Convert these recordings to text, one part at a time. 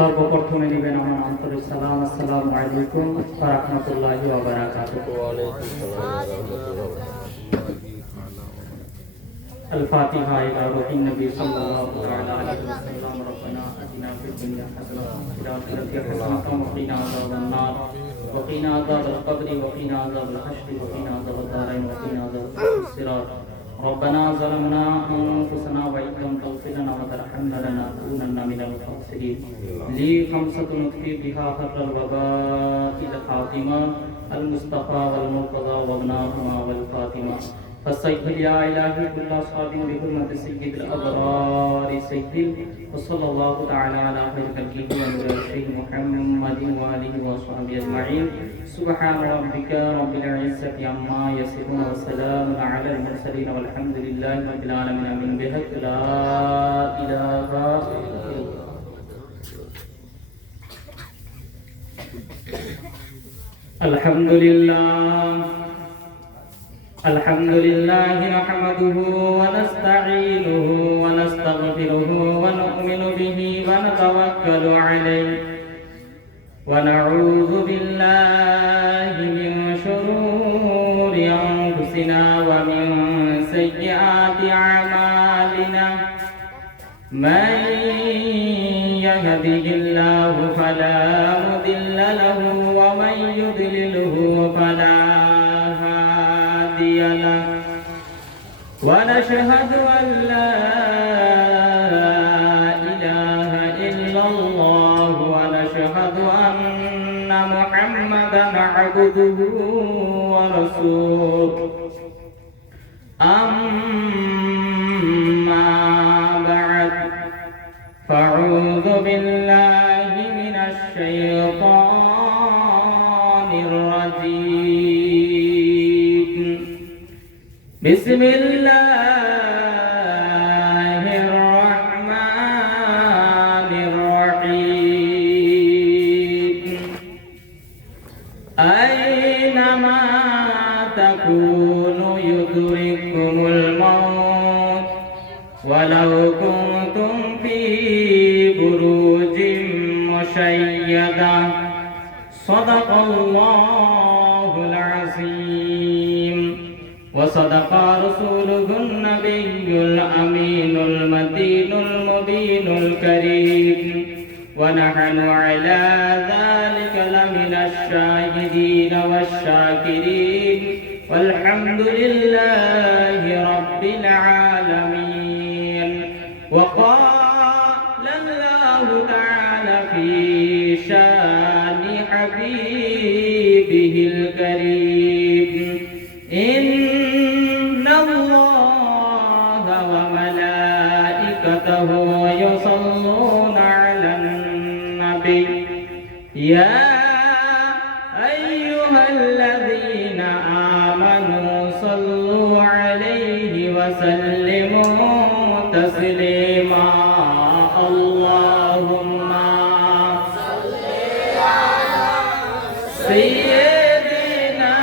সর্বপ্রথমে নেবেন আমার আন্তরিক সালাম। আসসালামু আলাইকুম ওয়া রাহমাতুল্লাহি ওয়া বারাকাতুহু। الفاتحة إلى روح النبي صلى الله عليه وسلم. ربنا آتنا في الدنيا حسنة وفي الآخرة حسنة وقنا عذاب النار وقنا عذاب القبر وقنا عذاب الحشر وقنا عذاب الدارين وقنا عذاب الصراط. ربنا ظلمنا أنفسنا وإن لم تغفر لنا وترحمنا لنكونن من الخاسرين. لي خمسة نكفي بها خر الوباء الخاتمة المصطفى والمرتضى وابناهما والفاطمة. فاستغفر يا إلهي كل أصحاب بحرمة سيد الأبرار سيد. وصلى الله تعالى على خير خلقه ونبيه محمد وآله وصحبه أجمعين. سبحان ربك رب العزة عما يصفون وسلام على المرسلين والحمد لله رب العالمين. آمين. بحق لا إله إلا الله. الحمد لله نحمده ونستعينه ونستغفره ونؤمن به ونتوكل عليه ونعوذ بالله من شرور أنفسنا ومن سيئات أعمالنا. من يهده الله فلا مضل له ومن يضلله فلا هادي له. ونشهد أن لا إله إلا الله ونشهد أن محمدا عبده ورسوله. أما بعد فأعوذ بالله من الشيطان الرجيم. بسم الله الرحمن الرحيم. أينما تكونوا يدرككم الموت ولو كنتم في بروج مشيدة. صدق الله العظيم وصدق رسوله النبي الأمين المتين المبين الكريم. ونحن على ذلك لمن الشاهدين والشاكرين والحمد لله رب العالمين. وقال الله تعالى في شان حبيبه الكريم. إن الله وملائكته يصلون على النبي يا أيها الذين آمنوا صلوا عليه وسلموا تسليما. اللهم صل على سيدنا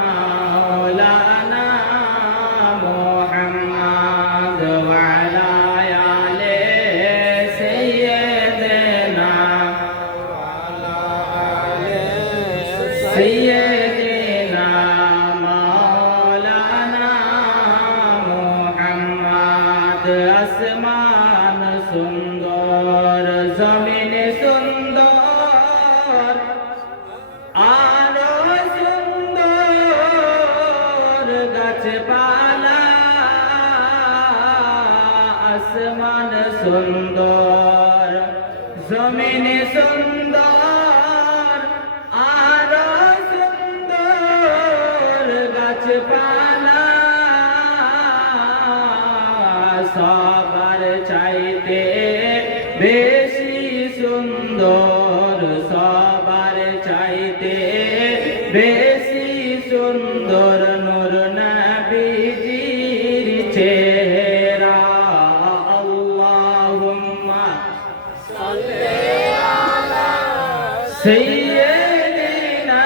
مولانا محمد وعلى آل سيدنا سيدنا مولانا محمد. আসমান সুন্দর জমিন সুন্দর আরো সুন্দর গাছপালা। আসমান সুন্দর জমিন সুন্দর আরো সুন্দর গাছপালা। সবার চাইতে বেশি সুন্দর সবার চাইতে বেশি সুন্দর নূর নবীজির চেহারা। আল্লাহুম্মা সাল্লি আলা সাইয়্যিদিনা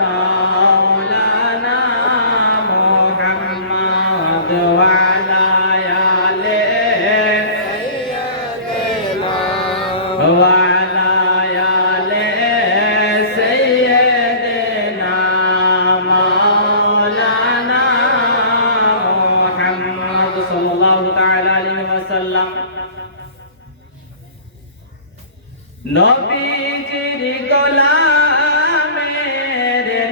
মাওলানা মুহাম্মদ ওয়া আলা আলি وعلى آل سيدنا مولانا محمد صلى الله تعالى عليه وسلم নবীজির গোলামের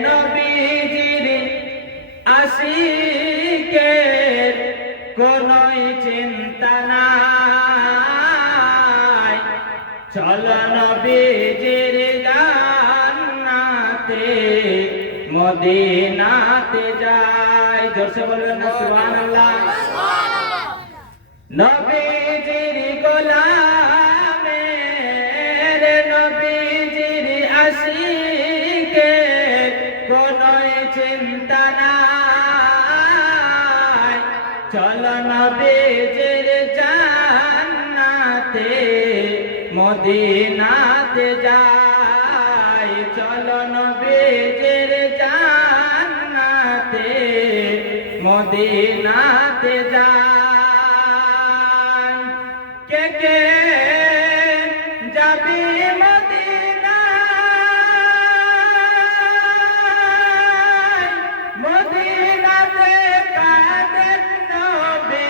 নবীজির আশিকের কোনোই চিন্তা নাই চলো নবীজির জান্নাতে মদিনাতে যাই জোরসে বলবেন না সুবহানাল্লাহ নবীজির গোলামের নবীজির আশিকের কোনোই চিন্তা নাই চলো নবীজির জান্নাতে মদিনাতে যাই চলো নবীজির জান্নাতে মদিনাতে যাই কে কে যাবি মদিনায় মদিনাতে কাদের নবী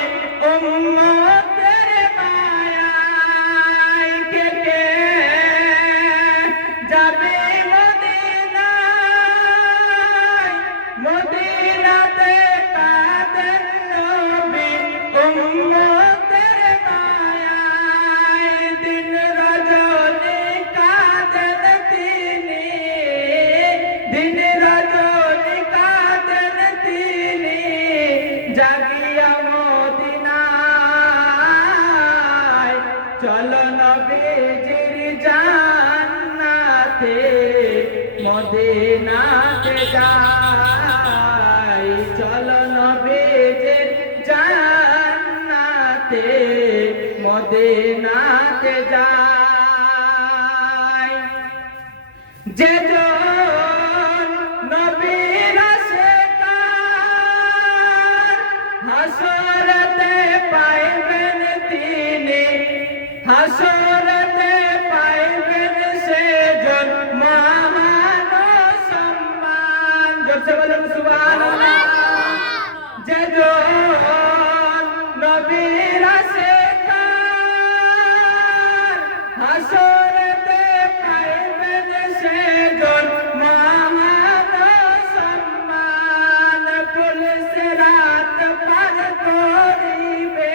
উম্মতের মায়ায় কে কে যাবি মদিনায় মদিনাতে কাদের নবী উম্মতের মায়ায় দিন রজনী কাঁদেন তিনি দিন রজনী কাঁদেন তিনি জাগিয়া মদিনায় চলো নবীজির জান্নাতে মদিনাতে যাই চলো নবীজির জান্নাতে মদিনাতে যাই যেজন নবীর আশিকার হাসরতে পাইবেন তিনি হাসরতে পাইবেন সেজন মহান সম্মান জোরসে বলুন সুবহানাল্লাহ যেজন নবীর আশিকার হাসরতে পাইবেন সেজন মহান সম্মান পুলসিরাত পার করিবে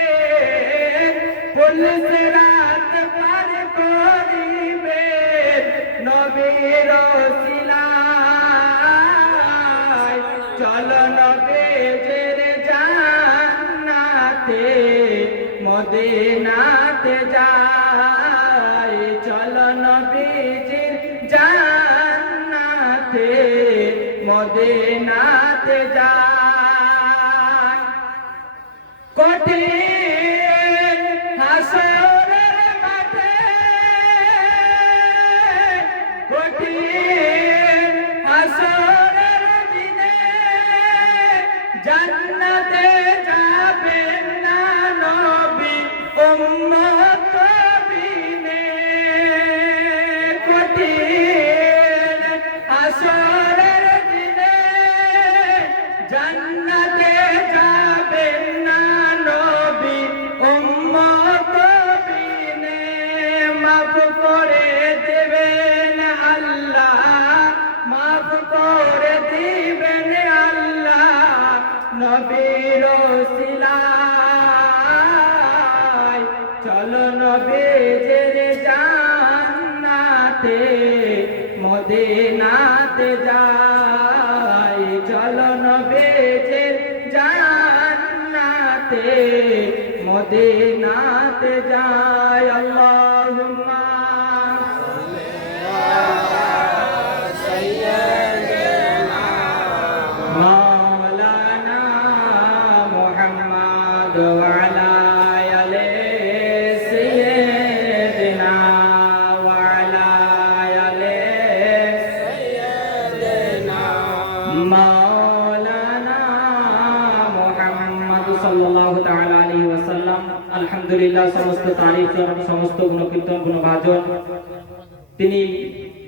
পুলসিরাত পার করিবে নবীর ওসিলায় চলো নবীজির জান্নাতে মদিনাতে যাই চলো নবীজির জান্নাতে মদিনাতে যাই কঠিন হাসরের মাঠে কঠিন হাসরের দিনে জান্নাতে যাবেন না নবী উম্মত বিনে কঠিন হাসরের দিনে জান্নাতে যাবেন না নবী উম্মত বিনে মাফ করে দেবেন আল্লাহ মাফ করে দিবেন আল্লাহ নবীর ওসিলায় চলো নবীজির জান্নাতে মদিনাতে যাই চলো নবীজির জান্নাতে মদিনাতে যাই আল্লাহুম্মা মাওলানা মুহাম্মদ ওয়া আলা আলি সাইয়্যিদিনা ওয়া আলা আলি সাইয়্যিদিনা মাওলানা মুহাম্মদ সাল্লাল্লাহু তাআলা আলাইহি ওয়াসাল্লাম আলহামদুলিল্লাহ আলহামদুলিল্লাহ, সমস্ত তারিফ সমস্ত গুণকীর্তন গুণভাজন তিনি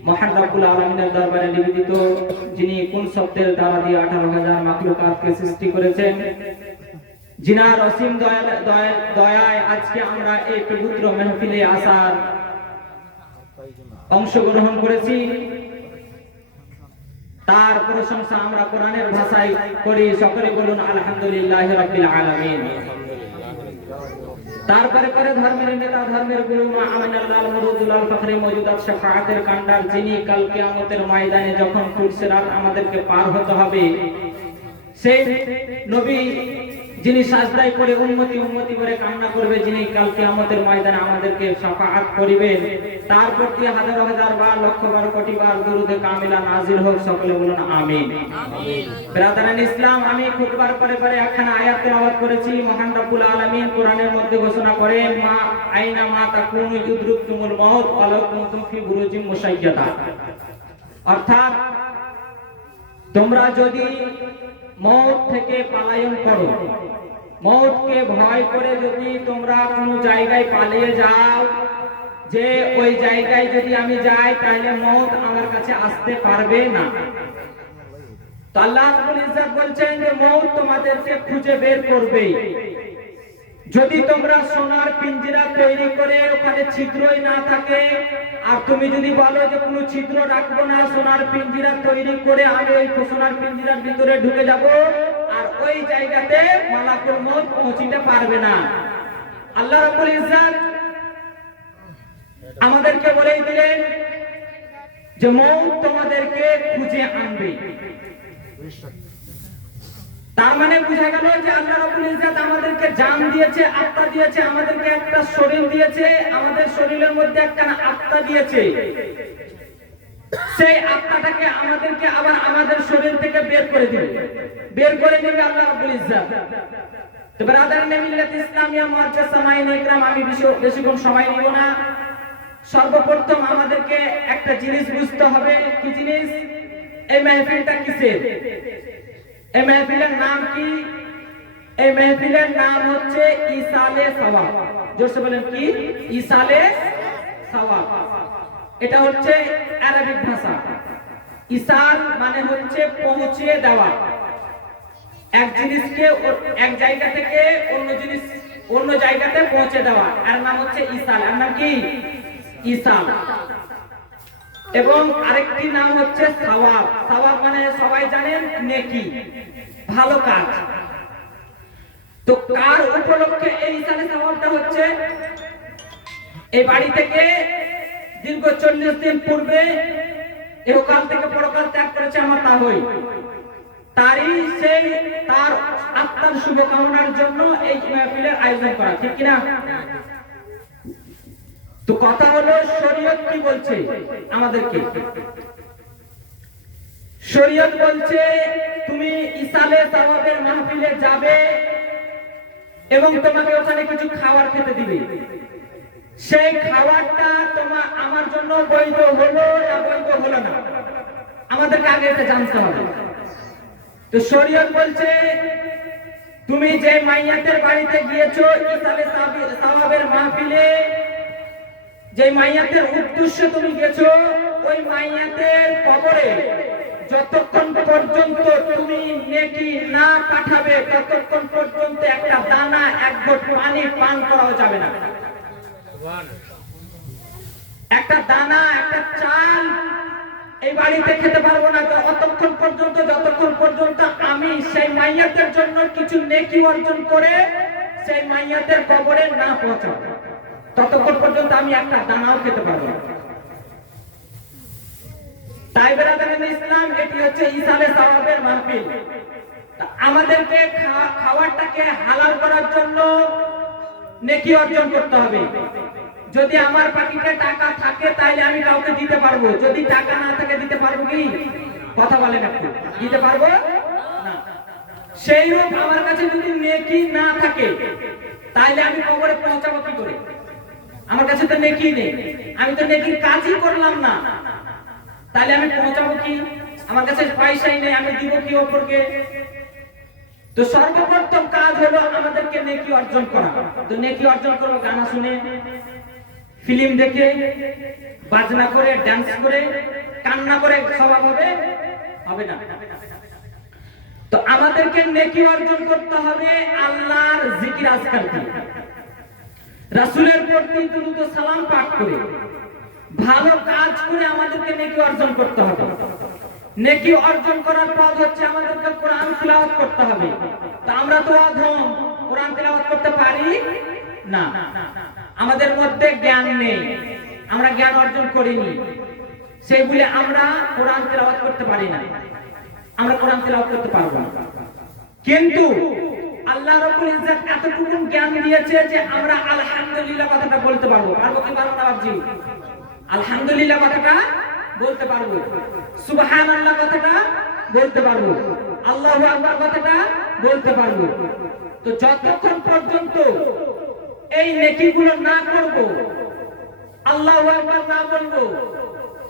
মহান রব্বুল আলামিনের দরবারে নিবেদিত, যিনি কোন শব্দের দ্বারা দিয়ে 18,000 মাখলুকাতকে সৃষ্টি করেছেন, যিনার অসীম দয়ায় আজকে আমরা এই পবিত্র মাহফিলে আসার অংশগ্রহণ করেছি। তার প্রশংসা আমরা কোরআনের ভাষায় করি, সকলে বলুন আলহামদুলিল্লাহি রাব্বিল আলামিন। তারপরে পরে ধর্মের নেতা, ধর্মের গুরু মা আমিনাল মুরুদুল ফখরে মওজুদাত শাফাআতের কান্ডার, যিনি কাল কিয়ামতের ময়দানে যখন ফুলসিরাত আমাদেরকে পার হতে হবে, সেই নবী যিনি সাজদায় করে উম্মতি উম্মতি করে কান্না করবে, যিনি কাল কিয়ামতের ময়দানে আমাদেরকে শাফাআত করিবেন, তার প্রতি হাজার হাজার বার লক্ষ বার কোটি বার দরুদে কামিলা নাজিল হোক, সকলে বলুন আমিন। ব্রাদারান ইসলাম, আমি খুতবার পরে পরে একখানা আয়াত তেলাওয়াত করেছি। মহান রব্বুল আলামিন কোরআনের মধ্যে ঘোষণা করেন, মা আইনা মা তাকুনু ইউদরিকুমুল মাউত ওয়ালাউ কুনতুম ফি বুরুজিম মুশাইয়াদা, অর্থাৎ তোমরা যদি মওত থেকে পলায়ন করো, মওতকে ভয় করে যদি তোমরা কোনো জায়গায় পালিয়ে যাও, যে ওই জায়গায় যদি আমি যাই তাহলে মওত আমার কাছে আসতে পারবে না, তো আল্লাহ রাব্বুল ইজ্জত বলছেন যে মওত তোমাদেরকে খুঁজে বের করবে। যদি তোমরা সোনার পিঞ্জিরা তৈরি করে ওখানে ছিদ্রই না থাকে, আর তুমি যদি বলো যে কোনো ছিদ্র রাখবো না, সোনার পিঞ্জিরা তৈরি করে আমি ওই সোনার পিঞ্জিরার ভিতরে ঢুকে যাব, আর ওই জায়গাতে মালাকুল মউত পৌঁছতে পারবে না। আল্লাহ রাব্বুল ইজ্জত আমাদেরকে বলেই দিলেন যে মউত তোমাদেরকে খুঁজে আনবে। তার মানে বোঝা গেল যে আল্লাহ রাব্বুল ইজ্জত আমাদেরকে জান দিয়েছে, আত্মা দিয়েছে, আমাদেরকে একটা শরীর দিয়েছে, আমাদের শরীরের মধ্যে একটা আত্মা দিয়েছে। সেই আত্মাটাকে আমাদেরকে আবার আমাদের শরীর থেকে বের করে দিবে, বের করে নেবে আল্লাহ রাব্বুল ইজ্জত। তো ব্রাদারান মিল্লাত ইসলামিয়া মুআজ্জাজ সামাইন ইকরাম, আমি বেশিক্ষণ সময় নিব না। সর্বপ্রথম আমাদেরকে একটা জিনিস বুঝতে হবে। কি জিনিস? এই মাহফিলটা কিসের? এই মাহফিলের নাম কি? এই মাহফিলের নাম হচ্ছে ইসালে সওয়াব। জোরসে বলেন, কি? ইসালে সওয়াব। এটা হচ্ছে আরবিক ভাষা। ইসাল মানে হচ্ছে পৌঁছে দেওয়া, এক জিনিসকে এক জায়গা থেকে অন্য জায়গাতে পৌঁছে দেওয়া, এর নাম হচ্ছে ইসাল। এর নাম কি? ইসাল। এবং আরেকটি নাম হচ্ছে সওয়াব। সওয়াব মানে সবাই জানেন নেকি, ভালো কাজ। তো কার উপলক্ষে এই ইসালে সওয়াবটা হচ্ছে? এই বাড়ি থেকে দীর্ঘ 40 দিন পূর্বে ইহকাল থেকে পরকাল ত্যাগ করেছে আমার তাহই, তারই সেই তার আত্মার শুভকামনার জন্য এই মাহফিলের আয়োজন করা, ঠিক কিনা? তো কথা হলো, শরীয়ত কি বলছে আমাদেরকে? শরীয়ত বলছে তুমি ইসালে সওয়াবের মাহফিলে যাবে এবং তোমাকে ওখানে কিছু খাবার খেতে দিবে। সেই খাবারটা তোমার আমার জন্য বৈধ হলো না বৈধ হলো না, আমাদেরকে আগে এটা জানতে হবে। তো শরীয়ত বলছে তুমি যে মাইয়াতের বাড়িতে গিয়েছো ইসালে সওয়াবের মাহফিলে, যে মাইয়াতের উদ্দেশ্যে তুমি গেছো, ওই মাইয়াতের কবরে যতক্ষণ পর্যন্ত তুমি নেকি না পাঠাবে ততক্ষণ পর্যন্ত একটা দানা, এক ঘট পানি পান করা যাবে না। একটা দানা, একটা চাল এই বাড়িতে খেতে পারবো না ততক্ষণ পর্যন্ত, যতক্ষণ পর্যন্ত আমি সেই মাইয়াতের জন্য কিছু নেকি অর্জন করে সেই মাইয়াতের কবরে না পৌঁছাবো, ততক্ষণ পর্যন্ত আমি একটা দানাও খেতে পারবো না। তাই ব্রাদারান ইসলাম, এটি হচ্ছে ইসালে সওয়াবের মাহফিল। আমাদেরকে খাবারটাকে হালাল করার জন্য নেকি অর্জন করতে হবে। যদি আমার পকেটে টাকা থাকে তাহলে আমি কাউকে দিতে পারবো, যদি টাকা না থাকে দিতে পারবো কি? কথা বলেন একটু, দিতে পারবো না। সেই রূপ আমার কাছে যদি নেকি না থাকে তাহলে আমি কবরে পৌঁছাবো কি করে? আমার কাছে তো নেকি নেই, আমি তো নেকির কাজই করলাম না, তাহলে আমি পৌঁছাবো কি? আমার কাছে পয়সাই নেই, আমি দিব কি অপরকে? তো সর্বপ্রথম কাজ হলো আমাদেরকে নেকি অর্জন করা। তো নেকি অর্জন করবো গানা শুনে, ফিল্ম দেখে, বাজনা করে, ডান্স করে, কান্না করে স্বভাব হবে? হবে না। তো আমাদেরকে নেকি অর্জন করতে হবে আল্লাহর জিকির আজকার দিয়ে, রাসূলের প্রতি দুরূদ ও সালাম পাঠ করে, ভালো কাজ করে আমাদেরকে নেকি অর্জন করতে হবে। নেকি অর্জন করার পথ হচ্ছে আমাদেরকে কোরআন তিলাওয়াত করতে হবে। তা আমরা তো অধম, কোরআন তিলাওয়াত করতে পারি না, আমাদের মধ্যে জ্ঞান নেই, আমরা জ্ঞান অর্জন করিনি, সেই বলে আমরা কোরআন তিলাওয়াত করতে পারি না, আমরা কোরআন তিলাওয়াত করতে পারবো না। কিন্তু আল্লাহ রাব্বুল ইজ্জত এতটুকু জ্ঞান দিয়েছে যে আমরা আলহামদুলিল্লাহ কথাটা বলতে পারবো। পারবো কি পারবো না বাবজি? আলহামদুলিল্লাহ কথাটা বলতে পারবো, সুবহানাল্লাহ কথাটা বলতে পারবো, আল্লাহু আকবার কথাটা বলতে পারবো। তো যতক্ষণ পর্যন্ত এই নেকিগুলো না করব, আল্লাহু আকবার না বলবো,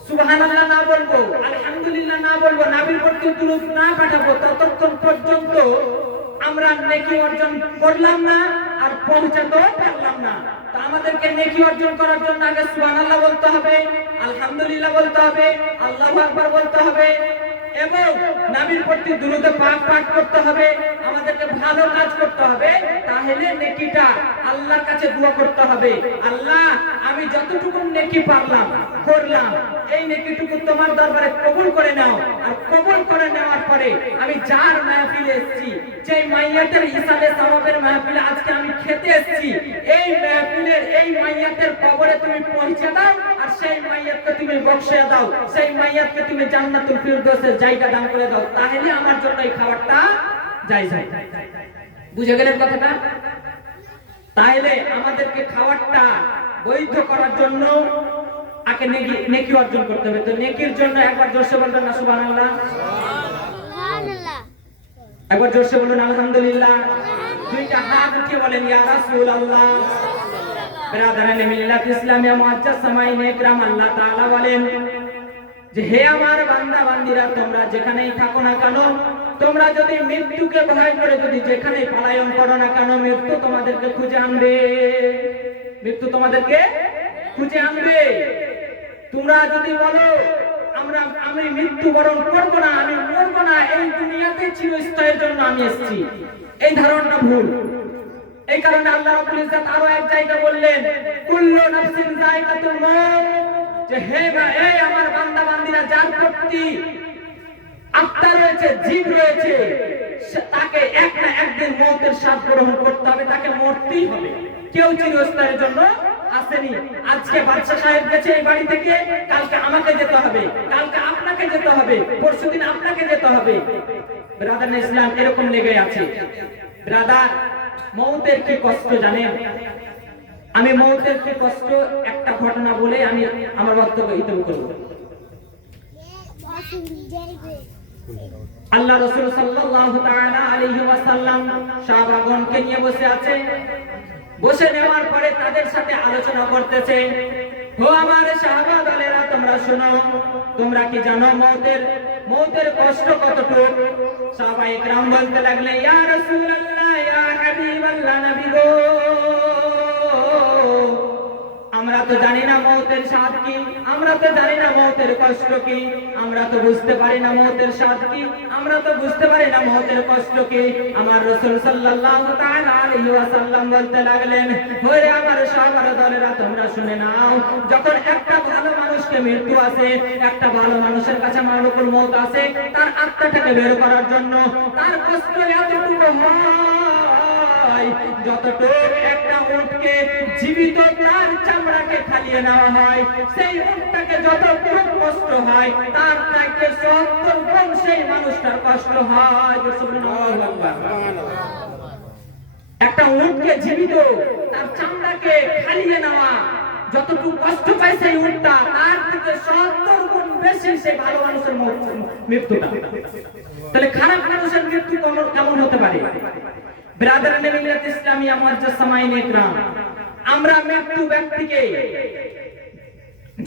সুবহানাল্লাহ না বলবো, আলহামদুলিল্লাহ না বলবো, নবীর প্রতি দুরূদ না পাঠাবো, ততক্ষণ পর্যন্ত আমরা নেকি অর্জন করলাম না আর পৌঁছাতেও পারলাম না। তো আমাদেরকে নেকি অর্জন করার জন্য আগে সুবহানাল্লাহ বলতে হবে, আলহামদুলিল্লাহ বলতে হবে, আল্লাহু আকবার বলতে হবে এবং নবীর প্রতি দুরূদ পাক পাঠ করতে হবে, আমাদেরকে ভালো কাজ করতে হবে। তাহলে নেকিটা আল্লাহর কাছে দোয়া করতে হবে, আল্লাহ আমি যতটুকু নেকি পারলাম করলাম, এই নেকিটুকু তোমার দরবারে কবুল করে নাও। আর কবুল করে নেওয়ার পরে আমি যার মাহফিলে এসেছি, যে মাইয়াতের ইসালে সওয়াবের মাহফিলে আজকে আমি খেতে এসেছি, এই মাহফিলের এই মাইয়াতের কবরে তুমি পৌঁছে দাও আর সেই মাইয়াতকে তুমি বখশে দাও, সেই মাইয়াতকে তুমি জান্নাতুল ফিরদৌসের জায়গা দান করে দাও। তাহলে আমার জন্য এই খাবারটা জায়েজ হয়। বুঝে গেলেন কথাটা? তাহলে আমাদেরকে খাবারটা বৈধ করার জন্য আগে নেকি অর্জন করতে হবে। তো নেকির জন্য একবার জোরসে বলবেন না সুবহানাল্লাহ, সুবহানাল্লাহ, একবার জোরসে বলুন আলহামদুলিল্লাহ, দুইটা হাত উঠিয়ে বলেন ইয়া রাসূলুল্লাহ। বিরাদারানে মিল্লাত ইসলামিয়া মুআজ্জাজ সামাইনে ইকরাম, আল্লাহ তাআলা বলেন যে হে আমার বান্দা বান্দীরা, তোমরা যেখানেই থাকো না কেন, তোমরা যদি মৃত্যুকে ভয় করে যদি যেখানেই পলায়ন করো না কেন, মৃত্যু তোমাদেরকে খুঁজে আনবে, মৃত্যু তোমাদেরকে খুঁজে আনবে। তোমরা যদি বলো আমি মৃত্যুবরণ করব না, আমি মরব না, এই দুনিয়াতে চিরস্থায়ীর জন্য আমি এসেছি, এই ধারণাটা ভুল। এই কারণে আল্লাহ রাব্বুল ইজ্জত আরো এক জায়গায় বললেন কুল্লু নাফসিন যায়কাতুল মউত, যে হে এই আমার বান্দা বান্দীরা, যার প্রতি আত্মা রয়েছে, জীব রয়েছে, তাকে এক না একদিন মওতের স্বাদ গ্রহণ করতে হবে, তাকে মরতেই হবে। কেউ চিরস্থায়ীর জন্য আসেনি। আজকে বাদশা সাহেব গেছে এই বাড়ি থেকে, কালকে আমাকে যেতে হবে, কালকে আপনাকে যেতে হবে, পরশুদিন আপনাকে যেতে হবে। ব্রাদার ইসলাম এরকম লেগে আছে। ব্রাদার, মওতের কি কষ্ট জানেন? আমি মওতের কি কষ্ট একটা ঘটনা বলে আমি আমার বক্তব্য ইতম করব। আল্লাহ রাসূল সাল্লাল্লাহু তাআলা আলাইহি ওয়াসাল্লাম সাহাবাগণকে নিয়ে বসে আছে। বসে নেওয়ার পরে তাদের সাথে আলোচনা করতেছে, ও আমার সাহাবা দলেরা, তোমরা শোনো, তোমরা কি জানো মওতের কষ্ট কতটুকু? সাহাবায়ে কেরাম বলতে লাগলেন, ইয়া রাসূলুল্লাহ, ইয়া হাবিবাল্লাহ, নবী গো, আমরা তো জানি না মওতের স্বাদ কি, আমরা তো জানি না মওতের কষ্ট কি, আমরা তো বুঝতে পারি না মওতের স্বাদ কি, আমরা তো বুঝতে পারি না মওতের কষ্ট কি। আমার রাসূল সাল্লাল্লাহু তাআলা আলাইহি ওয়াসাল্লাম বলতে লাগলেন, ওরে আমার সাহাবার দলেরা, তোমরা শুনে নাও, যখন একটা ভালো মানুষকে মৃত্যু আসে, একটা ভালো মানুষের কাছে মালাকুল মওত আসে, তার আত্মাটাকে বের করার জন্য তার কষ্ট এতটুকু হয় যতটুকু একটা উটকে জীবিত তার চামড়াকে ফালিয়ে নেওয়া হয়, সেই উটটাকে যতটুকু কষ্ট হয় তার থেকে 70 গুণ সেই মানুষটার কষ্ট হয়। সুবহানাল্লাহু আকবার। একটা উটকে জীবিত তার চামড়াকে ফালিয়ে নেওয়া যতটুকু কষ্ট পায় সেই উটটা, তার থেকে 70 গুণ বেশি সেই ভালো মানুষের মৃত্যুটা। তাহলে খারাপ মানুষের মৃত্যু কেমন হতে পারে? ব্রাদারানে মিল্লাত ইসলামিয়া মুআজ্জাজ সামাইনে ইকরাম, আমরা মৃত্যু ব্যক্তিকে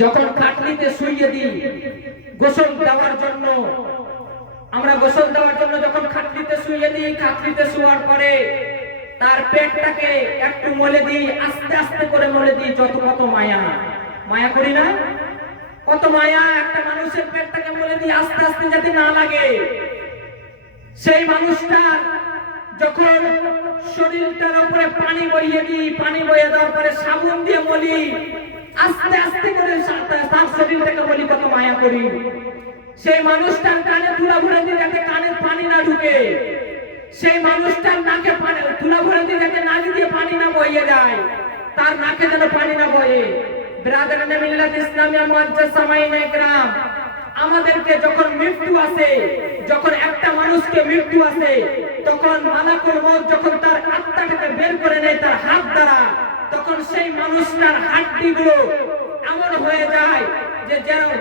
যখন খাটলিতে শুইয়ে দিই গোসল দেওয়ার জন্য, আমরা গোসল দেওয়ার জন্য যখন খাটলিতে শুইয়ে দিই, খাটলিতে শোয়ার পরে তার পেটটাকে একটু মলে দিই, আস্তে আস্তে করে মলে দিই। কত মায়া, মায়া করি না? কত মায়া, একটা মানুষের পেটটাকে মলে দিই আস্তে আস্তে যাতে না লাগে। সেই মানুষটা যখন শরীরটার উপরে পানি বইয়ে দিই, পানি বইয়ে দেওয়ার পরে সাবুন দিয়ে মলি, আস্তে আস্তে করে তার শরীরটাকে বলি কত মায়া করি। সেই মানুষটার কানে তুলা ভরে দিই যাতে কানের পানি না ঢুকে, সেই মানুষটার নাকে তুলা ভরে দিই যাতে নাক দিয়ে পানি না বইয়ে যায়, তার নাকে যেন পানি না বয়ে। ব্রাদারানে মিল্লাত ইসলামিয়া মুআজ্জাজ সামাইনে کرام, আমাদেরকে যখন মৃত্যু আসে, যখন একটা মানুষকে মৃত্যু আসে, তখন মালাকুল মউত যখন তার আত্মাটাকে বের করে নেয় তার হাত দ্বারা, তখন সেই মানুষটার হাড্ডিগুলো এমন হয়ে যায় যে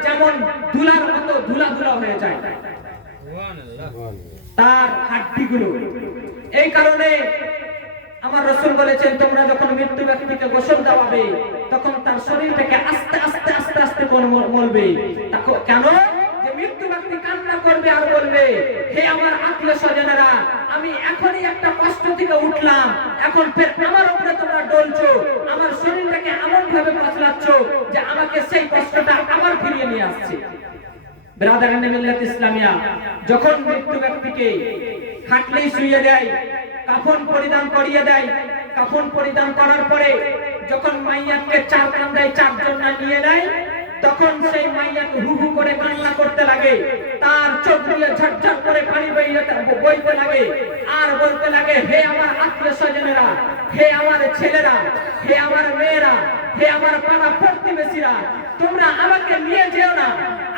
যেমন ধুলার মতো ধুলা ধুলা হয়ে যায় তার হাড্ডিগুলো। এই কারণে আমার রাসূল বলেছেন, তোমরা যখন মৃত্যু ব্যক্তিকে গোসল দেওয়াবে তখন তার শরীরটাকে আস্তে আস্তে আস্তে আস্তে মলবে। কেন? যে মৃত্যু ব্যক্তি কান্না করবে আর বলবে, হে আমার আত্মীয় স্বজনেরা, আমি এখনই একটা কষ্ট থেকে উঠলাম, এখন ফের আমার উপরে তোমরা ডলছো, আমার শরীরটাকে এমন ভাবে কচলাচ্ছ যে আমাকে সেই কষ্টটা আবার ফিরিয়ে নিয়ে আসছে। ব্রাদারানে মিল্লাত ইসলামিয়া, যখন মৃত্যু ব্যক্তিকে খাটলেই শুইয়ে দেয়, কাফন পরিধান করিয়ে দেয়, কাফন পরিধান করার পরে যখন মাইয়াতকে চার কান্দায় চারজন নিয়ে নেয়, তখন সেই মাইয়াত হু হু করে কান্না করতে লাগে, তার চোখ দিয়ে ঝরঝর করে পানি বইতে লাগে, আর বলতে লাগে, হে আমার আত্মীয় স্বজনেরা, হে আমার ছেলেরা, হে আমার মেয়েরা, হে আমার পাড়া প্রতিবেশীরা, তোমরা আমাকে নিয়ে যেও না,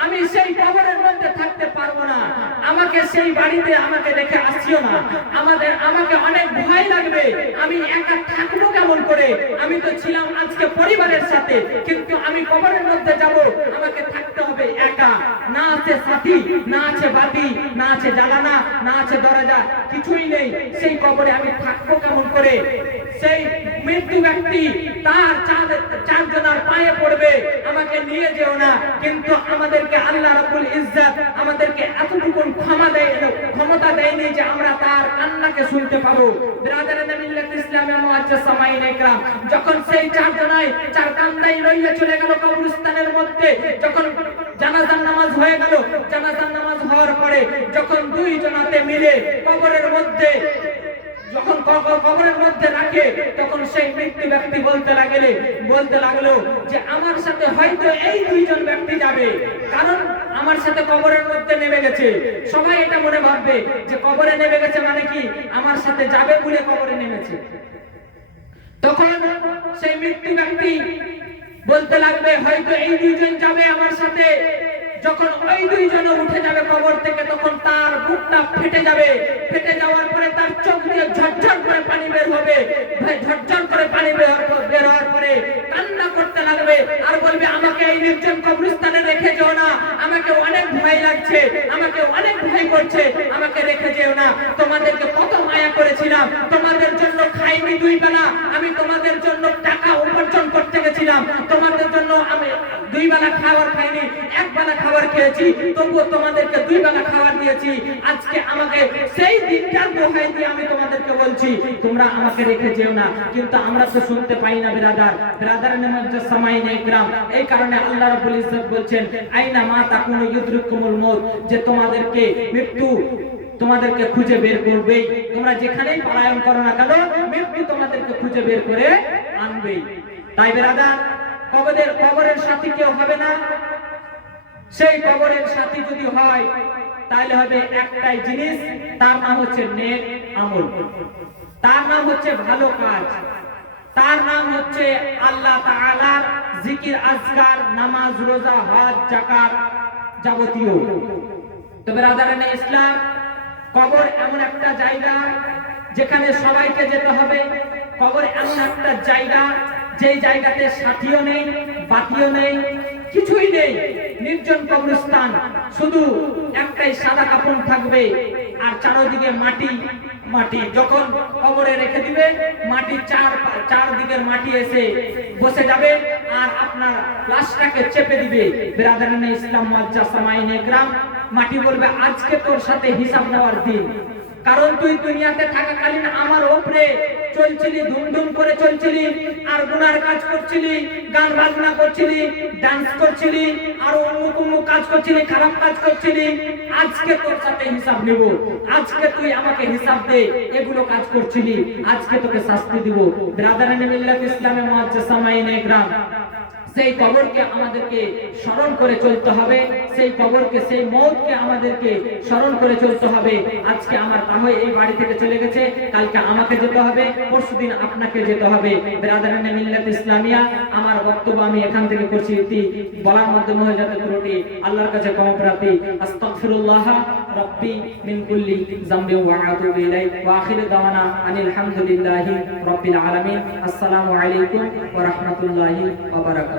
আমি সেই কবরের মধ্যে থাকতে পারবো না, আমাকে সেই বাড়িতে আমাকে রেখে আসিও না, আমাকে অনেক ভয় লাগবে, আমি একা থাকবো কেমন করে, আমি তো ছিলাম আজকে পরিবারের সাথে, কিন্তু আমি কবরের মধ্যে যাব, আমাকে থাকতে হবে একা, না আছে সাথী, না আছে বাতি, না আছে জ্বালানা, না আছে দরজা, কিছুই নেই, সেই কবরে আমি থাকবো কেমন করে। সেই মৃত্যু ব্যক্তি তার চারজনের পায়ে পড়বে, আমাকে নিয়ে যেও না, কিন্তু আমাদেরকে আল্লাহ রাব্বুল ইজ্জত আমাদেরকে এতটুকু ক্ষমতা দেয়নি যে আমরা তার কান্নাকে শুনতে পাবো। ব্রাদারানে মিল্লাত ইসলামিয়া মুআজ্জাজ সামাইনে کرام, যখন সেই চারজনায় চার কান্দাই লইয়া চলে গেল কবরস্থানের মধ্যে, যখন জানাজার নামাজ হয়ে গেল, জানাজার নামাজ হওয়ার পরে যখন দুই জনাতে মিলে কবরের মধ্যে যখন কবরের মধ্যে রাখে, তখন সেই মৃত্যু ব্যক্তি বলতে লাগলো যে আমার সাথে হয়তো এই দুইজন ব্যক্তি যাবে, কারণ আমার সাথে কবরের মধ্যে নেমে গেছে। সবাই এটা মনে ভাববে যে কবরে নেমে গেছে মানে কি আমার সাথে যাবে বলে কবরে নেমেছে। তখন সেই মৃত্যু ব্যক্তি বলতে লাগবে, হয়তো এই দুইজন যাবে আমার সাথে। যখন ওই দুইজন উঠে যাবে কবর থেকে, তখন তার বুকটা ফেটে যাবে, ফেটে যাওয়ার পরে তার চোখ দিয়ে ঝরঝর করে পানি বের হবে, ঝরঝর করে পানি বের হওয়ার পরে কান্না করতে লাগবে আর বলবে, আমাকে এই নির্জন কবরস্থানে রেখে যেও না, আমাকে অনেক ভয় লাগছে, আমাকে অনেক ভয় করছে, আমাকে রেখে যেও না, তোমাদেরকে কত মায়া করেছিলাম, তোমাদের জন্য খাইনি দুই বেলা, আমি তোমাদের জন্য টাকা উপার্জন করতে গেছিলাম, তোমাদের জন্য আমি দুই বেলা খাবার খাইনি, এক বেলা খাবার খেয়েছি, তবুও তোমাদেরকে দুই বেলা খাবার দিয়েছি, আজকে আমাকে সেই দিনটার দোহাই দিয়ে আমি তোমাদেরকে বলছি তোমরা আমাকে রেখে যেও না, কিন্তু আমরা তো শুনতে পাই না। ব্রাদারানে মুআজ্জাজ সামাইনে کرام, এই কারণে আল্লাহ রাব্বুল ইজ্জত বলছেন, আইনা মা তাকুনু ইউদরিকুমুল মউত, যে তোমাদেরকে মৃত্যু তোমাদেরকে খুঁজে বের করবে, তোমরা যেখানেই পলায়ন করো না কেন, মৃত্যু তোমাদেরকে খুঁজে বের করে আনবে। তাই ব্রাদার, কবরের সাথী কেউ হবে না। সেই কবরের সাথী যদি হয় তাহলে হবে একটাই জিনিস, তার নাম হচ্ছে নেক আমল, তার নাম হচ্ছে ভালো কাজ, তার নাম হচ্ছে আল্লাহ তাআলার জিকির আজকার, নামাজ, রোজা, হজ, যাকাত যাবতীয়। তো ব্রাদারানে ইসলাম, কবর এমন একটা জায়গা যেখানে সবাইকে যেতে হবে। কবর এমন একটা জায়গা যেই জায়গাতে সাথীও নেই, বাতিও নেই, কিছুই নেই, নির্জন কবরস্থান, শুধু একটাই সাদা কাপড় থাকবে আর চারদিকে মাটি মাটি। যখন কবরে রেখে দিবে, মাটি চারদিকের মাটি এসে বসে যাবে আর আপনার লাশটাকে চেপে দিবে। বিরাদারানে ইসলাম মুআজ্জাজ সামাইনে کرام, মাটি বলবে আজকে তোর সাথে হিসাব নেওয়ার দিন। কারণ তুই দুনিয়াতে থাকাকালীন আমার উপরে চলছিলি, ধুমধুম করে চলছিলি, আর গুনার কাজ করছিলি, গান বাজনা করছিলি, ডান্স করছিলি, আর অন্য কাজ করছিলি, খারাপ কাজ করছিলি। আজকে তোর সাথে হিসাব নেব। আজকে তুই আমাকে হিসাব দে, এগুলো কাজ করছিলি, আজকে তোকে শাস্তি দিব। বিরাদারানে মিল্লাত ইসলামে মুআজ্জাজ সামাইনে کرام, সেই কবরকে আমাদেরকে স্মরণ করে চলতে হবে, সেই কবরকে, সেই মওতকে আমাদেরকে স্মরণ করে চলতে হবে। আজকে আমার তাহলে এই বাড়ি থেকে চলে গেছে, কালকে আমাকে যেতে হবে, পরশুদিন আপনাকে যেতে হবে। বিরাদারানে মিল্লাত ইসলামিয়া, আমার বক্তব্য আমি এখান থেকে করছি, বলার মাধ্যমে হয়ে যাতে ত্রুটি আল্লাহর কাছে ক্ষমা প্রার্থী। আস্তাগফিরুল্লাহ রাব্বি মিন কুল্লি যামবি ওয়া আতুবু ইলাইহি ওয়া আখিরু দাওয়ানা আনিল হামদুলিল্লাহি রাব্বিল আলামিন। আসসালামু আলাইকুম ওয়া রাহমাতুল্লাহি ওয়া বারাকাতুহু।